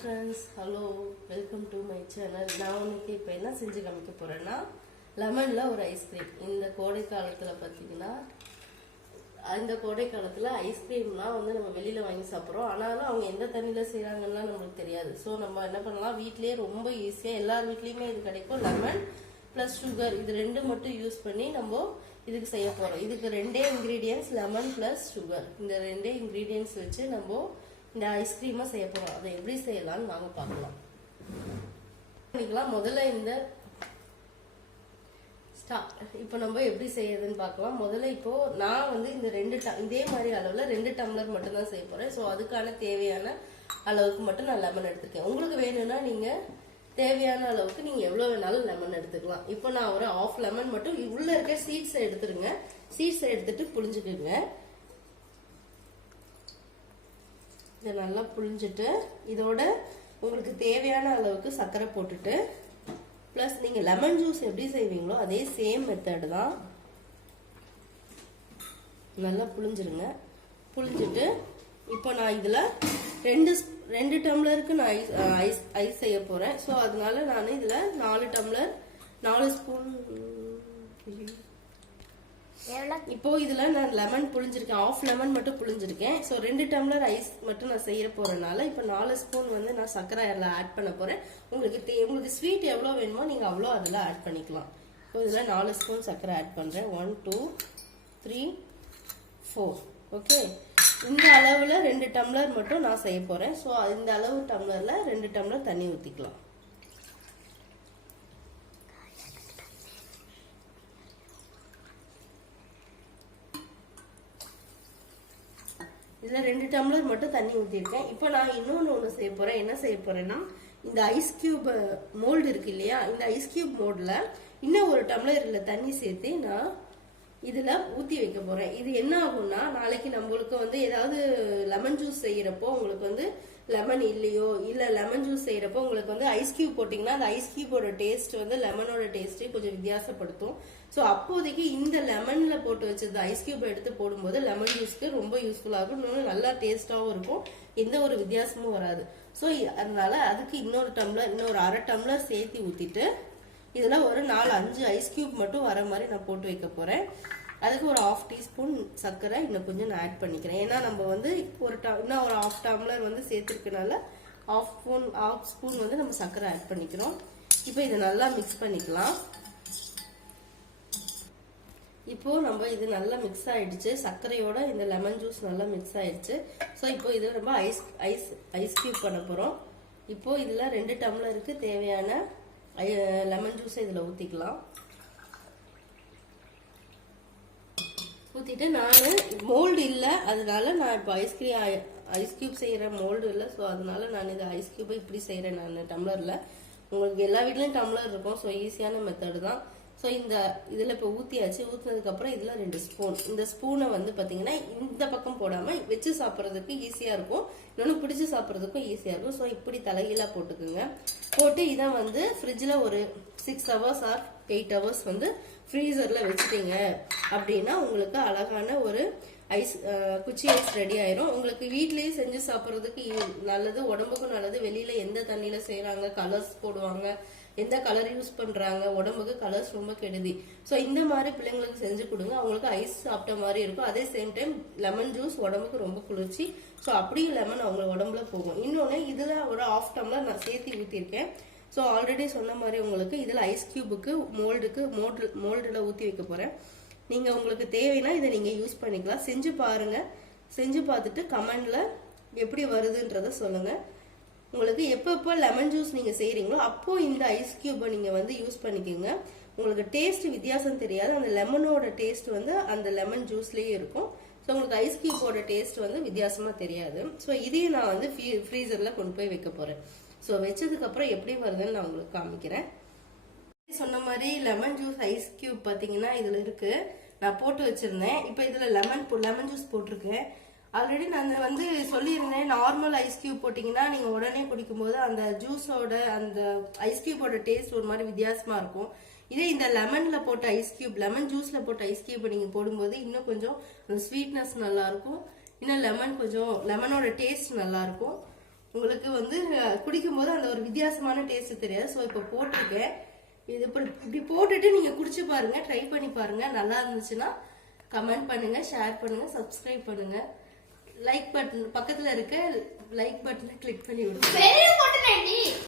Friends, hello, welcome to my channel. நான் உனக்கு இப்போ என்ன செஞ்சு காமிக்க போகிறேன்னா லெமனில் ஒரு ஐஸ்கிரீம். இந்த கோடை காலத்தில் பார்த்தீங்கன்னா இந்த கோடை காலத்தில் ஐஸ்கிரீம்லாம் வந்து நம்ம வெளியில் வாங்கி சாப்பிட்றோம். ஆனாலும் அவங்க எந்த தண்ணியில் செய்கிறாங்கன்னா நம்மளுக்கு தெரியாது. ஸோ நம்ம என்ன பண்ணலாம், வீட்லேயே ரொம்ப ஈஸியாக எல்லார் வீட்லேயுமே இது கிடைக்கும். லெமன் ப்ளஸ் சுகர் இது ரெண்டு மட்டும் யூஸ் பண்ணி நம்ம இதுக்கு செய்ய போகிறோம். இதுக்கு ரெண்டே இன்க்ரீடியன்ஸ், லெமன் ப்ளஸ் சுகர். இந்த ரெண்டே இன்க்ரீடியன்ஸ் வச்சு நம்ம இந்த ஐஸ்கிரீமா செய்ய போறோம். அதை எப்படி செய்யலாம்னு வாங்க பார்க்கலாம். முதல்ல இந்த இப்போ நம்ம எப்படி செய்யறதுன்னு பார்க்கலாம். முதல்ல இப்போ நான் வந்து இந்த இதே மாதிரி அளவுல 2 டம்ளர் மட்டும் தான் செய்ய போறேன். ஸோ அதுக்கான தேவையான அளவுக்கு மட்டும் நான் லெமன் எடுத்துருக்கேன். உங்களுக்கு வேணும்னா நீங்க தேவையான அளவுக்கு நீங்க எவ்வளவு வேணாலும் லெமன் எடுத்துக்கலாம். இப்போ நான் ஒரு 1/2 லெமன் மட்டும் உள்ள இருக்க சீட்ஸை எடுத்துருங்க. சீட்ஸை எடுத்துட்டு புளிஞ்சுக்குங்க. இதை நல்லா புழிஞ்சிட்டு இதோட உங்களுக்கு தேவையான அளவுக்கு சர்க்கரை போட்டுட்டு ப்ளஸ் நீங்கள் லெமன் ஜூஸ் எப்படி செய்வீங்களோ அதே சேம் மெத்தட் தான். நல்லா புழிஞ்சிருங்க. புழிஞ்சிட்டு இப்போ நான் இதில் 2 டம்ளருக்கு நான் ஐஸ் செய்ய போகிறேன். ஸோ அதனால நான் இதில் 4 டம்ளர் 4 ஸ்பூன். இப்போ இதுல நான் லெமன் புளிஞ்சிருக்கேன். 1/2 லெமன் மட்டும் புளிஞ்சிருக்கேன். ஸோ 2 டம்ளர் ஐஸ் மட்டும் நான் செய்ய போறதுனால இப்போ 4 ஸ்பூன் வந்து நான் சர்க்கரை அதில் ஆட் பண்ண போறேன். உங்களுக்கு ஸ்வீட் எவ்வளோ வேணுமோ நீங்க அவ்வளோ அதில் ஆட் பண்ணிக்கலாம். இப்போ இதுல 4 ஸ்பூன் சர்க்கரை ஆட் பண்றேன். 1 2 3 4. ஓகே, இந்த அளவுல 2 டம்ளர் மட்டும் நான் செய்ய போறேன். ஸோ இந்த அளவு டம்ளர்ல 2 டம்ளர் தண்ணி ஊற்றிக்கலாம். இதுல 2 டம்ளர் மட்டும் தண்ணி ஊற்றிருக்கேன். இப்போ நான் இன்னொன்று செய்ய போறேன். என்ன செய்ய போறேன்னா, இந்த ஐஸ் கியூப் மோல்டு இருக்கு இல்லையா, இந்த ஐஸ் கியூப் மோல்டுல இன்னும் 1 டம்ளர் தண்ணி சேர்த்து நான் இதுல ஊத்தி வைக்க போறேன். இது என்ன ஆகும்னா, நாளைக்கு நம்மளுக்கு வந்து ஏதாவது லெமன் ஜூஸ் செய்யறப்போ உங்களுக்கு வந்து லெமன் இல்லையோ இல்ல லெமன் ஜூஸ் செய்யறப்போ உங்களுக்கு வந்து ஐஸ் கியூப் போட்டீங்கன்னா அந்த ஐஸ் கியூபோட டேஸ்ட் வந்து லெமனோட டேஸ்டே கொஞ்சம் வித்தியாசப்படுத்தும். ஸோ அப்போதைக்கு இந்த லெமன்ல போட்டு வச்சது ஐஸ் கியூப் எடுத்து போடும்போது லெமன் ஜூஸ்க்கு ரொம்ப யூஸ்ஃபுல்லா இருக்கும். இன்னொன்று நல்லா டேஸ்டாவும் இருக்கும். எந்த ஒரு வித்தியாசமும் வராது. ஸோ அதனால அதுக்கு இன்னொரு 1/2 டம்ளர் சேர்த்து ஊத்திட்டு இதுல ஒரு 4-5 ஐஸ் கியூப் மட்டும் வர மாதிரி நான் போட்டு வைக்க போறேன். அதுக்கு ஒரு 1/2 டீஸ்பூன் சர்க்கரை இன்னும் கொஞ்சம் நான் ஆட் பண்ணிக்கிறேன். ஏன்னா நம்ம வந்து இன்னும் ஒரு 1/2 டம்ளர் வந்து சேர்த்துருக்கனால 1/2 ஸ்பூன் வந்து நம்ம சர்க்கரை ஆட் பண்ணிக்கிறோம். இப்போ இதை நல்லா மிக்ஸ் பண்ணிக்கலாம். இப்போ நம்ம இது நல்லா மிக்ஸ் ஆயிடுச்சு. சர்க்கரையோட இந்த லெமன் ஜூஸ் நல்லா மிக்ஸ் ஆயிடுச்சு. ஸோ இப்போ இது ரொம்ப ஐஸ் கியூப் பண்ண போறோம். இப்போ இதுல 2 டம்ளருக்கு தேவையான லெமன் ஜூஸ் இதுல ஊத்திக்கலாம். ஊத்திட்டு நான் மோல்டு இல்லை, அதனால நான் இப்போ ஐஸ் கியூப் செய்யற மோல்டு இல்லை. ஸோ அதனால நான் இது ஐஸ் கியூபை இப்படி செய்யறேன் நான் டம்ளர்ல. உங்களுக்கு எல்லா வீட்லயும் டம்ளர் இருக்கும். ஸோ ஈஸியான மெத்தடு தான். ஸோ இந்த இதில் இப்போ ஊற்றியாச்சு. ஊற்றினதுக்கப்புறம் இதில் 2 ஸ்பூன். இந்த ஸ்பூனை வந்து பார்த்தீங்கன்னா இந்த பக்கம் போடாமல் வச்சு சாப்பிட்றதுக்கு ஈஸியாக இருக்கும். இன்னொன்று பிடிச்சி சாப்பிட்றதுக்கும் ஈஸியாக இருக்கும். ஸோ இப்படி தலைகீழாக போட்டுக்குங்க. போட்டு இதை வந்து ஃப்ரிட்ஜில் ஒரு 6 hours ஆர் 8 hours வந்து ஃப்ரீசரில் வச்சுட்டீங்க அப்படின்னா உங்களுக்கு அழகான ஒரு குச்சி ஐஸ் ரெடி ஆயிரும். உங்களுக்கு வீட்லயே செஞ்சு சாப்பிட்றதுக்கு நல்லது, உடம்புக்கும் நல்லது. வெளியில எந்த தண்ணியில செய்யறாங்க, கலர்ஸ் போடுவாங்க, எந்த கலர் யூஸ் பண்றாங்க, உடம்புக்கு கலர்ஸ் ரொம்ப கெடுதி. ஸோ இந்த மாதிரி பிள்ளைங்களுக்கு செஞ்சு கொடுங்க. அவங்களுக்கு ஐஸ் சாப்பிட்ட மாதிரி இருக்கும். அதே சேம் டைம் லெமன் ஜூஸ் உடம்புக்கு ரொம்ப குளிர்ச்சி. ஸோ அப்படியே லெமன் அவங்க உடம்புல போகும். இன்னொன்னு இதுல ஒரு 1/2 டம்ளர் நான் சேர்த்து ஊத்திருக்கேன். ஸோ ஆல்ரெடி சொன்ன மாதிரி உங்களுக்கு இதுல ஐஸ் கியூபுக்கு மோல்டுல ஊத்தி வைக்க போறேன். நீங்க உங்களுக்கு தேவைன்னா இதை நீங்க யூஸ் பண்ணிக்கலாம். செஞ்சு பாருங்க. செஞ்சு பார்த்துட்டு கமெண்ட்ல எப்படி வருதுன்றத சொல்லுங்க. உங்களுக்கு எப்பப்போ லெமன் ஜூஸ் நீங்க செய்யறீங்களோ அப்போ இந்த ஐஸ் கியூபை நீங்க வந்து யூஸ் பண்ணிக்கோங்க. உங்களுக்கு டேஸ்ட் வித்தியாசம் தெரியாது. அந்த லெமனோட டேஸ்ட் வந்து அந்த லெமன் ஜூஸ்லயே இருக்கும். ஸோ உங்களுக்கு ஐஸ் கியூபோட டேஸ்ட் வந்து வித்தியாசமா தெரியாது. ஸோ இதையும் நான் வந்து ஃப்ரீசர்ல கொண்டு போய் வைக்க போறேன். ஸோ வச்சதுக்கு அப்புறம் எப்படி வருதுன்னு நான் உங்களுக்கு காமிக்கிறேன். சொன்ன மாதிரி லெமன் ஜூஸ் ஐஸ் கியூப் பாத்தீங்கன்னா இதுல இருக்கு. நான் போட்டு வச்சிருந்தேன். இப்போ இதுல லெமன் ஜூஸ் போட்டிருக்கேன். ஆல்ரெடி நான் வந்து சொல்லியிருந்தேன், நார்மல் ஐஸ் கியூப் போட்டிங்கன்னா நீங்கள் உடனே குடிக்கும்போது அந்த ஜூஸோட அந்த ஐஸ் கியூபோட டேஸ்ட் ஒரு மாதிரி வித்தியாசமா இருக்கும். இதே இந்த லெமனில் போட்ட ஐஸ் கியூப், லெமன் ஜூஸில் போட்ட ஐஸ் கியூப் நீங்கள் போடும்போது இன்னும் கொஞ்சம் அந்த ஸ்வீட்னஸ் நல்லா இருக்கும். இன்னும் லெமன் கொஞ்சம் லெமனோட டேஸ்ட் நல்லா இருக்கும். உங்களுக்கு வந்து குடிக்கும் போது அந்த ஒரு வித்தியாசமான டேஸ்ட் தெரியாது. ஸோ இப்போ போட்டிருக்கேன். இது இப்படி போட்டுட்டு நீங்க குடிச்சு பாருங்க, ட்ரை பண்ணி பாருங்க. நல்லா இருந்துச்சுன்னா கமெண்ட் பண்ணுங்க, ஷேர் பண்ணுங்க, சப்ஸ்கிரைப் பண்ணுங்க. லைக் பட்டன் பக்கத்துல இருக்க லைக் பட்டனை கிளிக் பண்ணி விடுங்க.